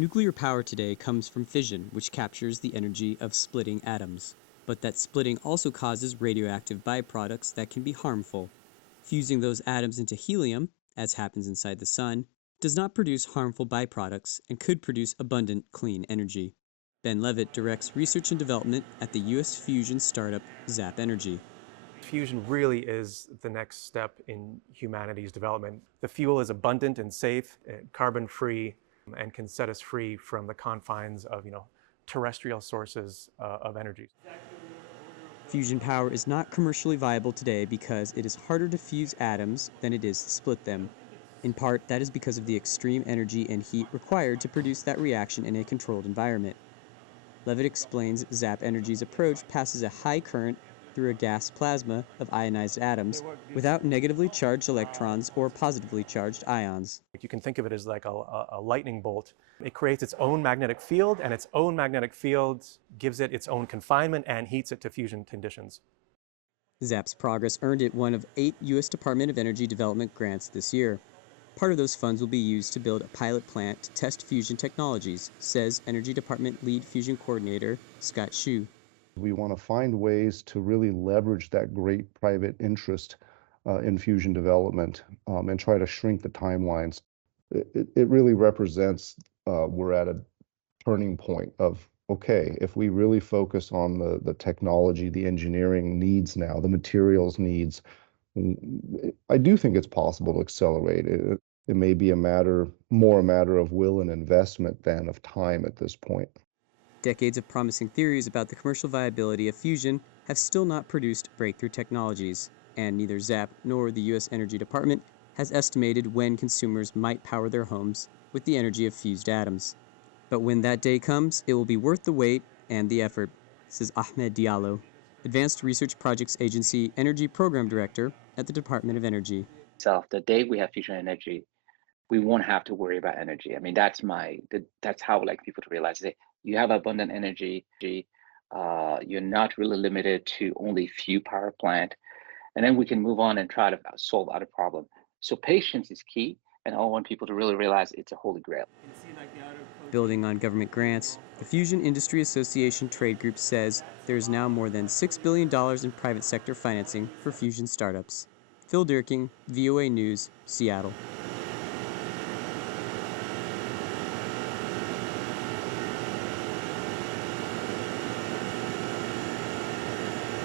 Nuclear power today comes from fission, which captures the energy of splitting atoms. But that splitting also causes radioactive byproducts that can be harmful. Fusing those atoms into helium, as happens inside the sun, does not produce harmful byproducts and could produce abundant, clean energy. Ben Levitt directs research and development at the U.S. fusion startup Zap Energy. Fusion really is the next step in humanity's development. The fuel is abundant and safe, carbon-free, and can set us free from the confines of, terrestrial sources of energy. Fusion power is not commercially viable today because it is harder to fuse atoms than it is to split them. In part, that is because of the extreme energy and heat required to produce that reaction in a controlled environment. Levitt explains Zap Energy's approach passes a high current through a gas plasma of ionized atoms without negatively charged electrons or positively charged ions. You can think of it as like a lightning bolt. It creates its own magnetic field, and its own magnetic field gives it its own confinement and heats it to fusion conditions. Zap's progress earned it one of 8 U.S. Department of Energy development grants this year. Part of those funds will be used to build a pilot plant to test fusion technologies, says Energy Department Lead Fusion Coordinator Scott Hsu. We want to find ways to really leverage that great private interest in fusion development and try to shrink the timelines. It really represents we're at a turning point of, okay, if we really focus on the technology, the engineering needs now, the materials needs, I do think it's possible to accelerate it. It may be more a matter of will and investment than of time at this point. Decades of promising theories about the commercial viability of fusion have still not produced breakthrough technologies, and neither Zap nor the U.S. Energy Department has estimated when consumers might power their homes with the energy of fused atoms. But when that day comes, it will be worth the wait and the effort, says Ahmed Diallo, Advanced Research Projects Agency Energy Program Director at the Department of Energy. So the day we have fusion energy, we won't have to worry about energy. I mean, that's how I like people to realize that you have abundant energy. You're not really limited to only few power plant, and then we can move on and try to solve other problem. So patience is key, and I want people to really realize it's a holy grail. Building on government grants, the Fusion Industry Association trade group says there is now more than $6 billion in private sector financing for fusion startups. Phil Dierking, VOA News, Seattle.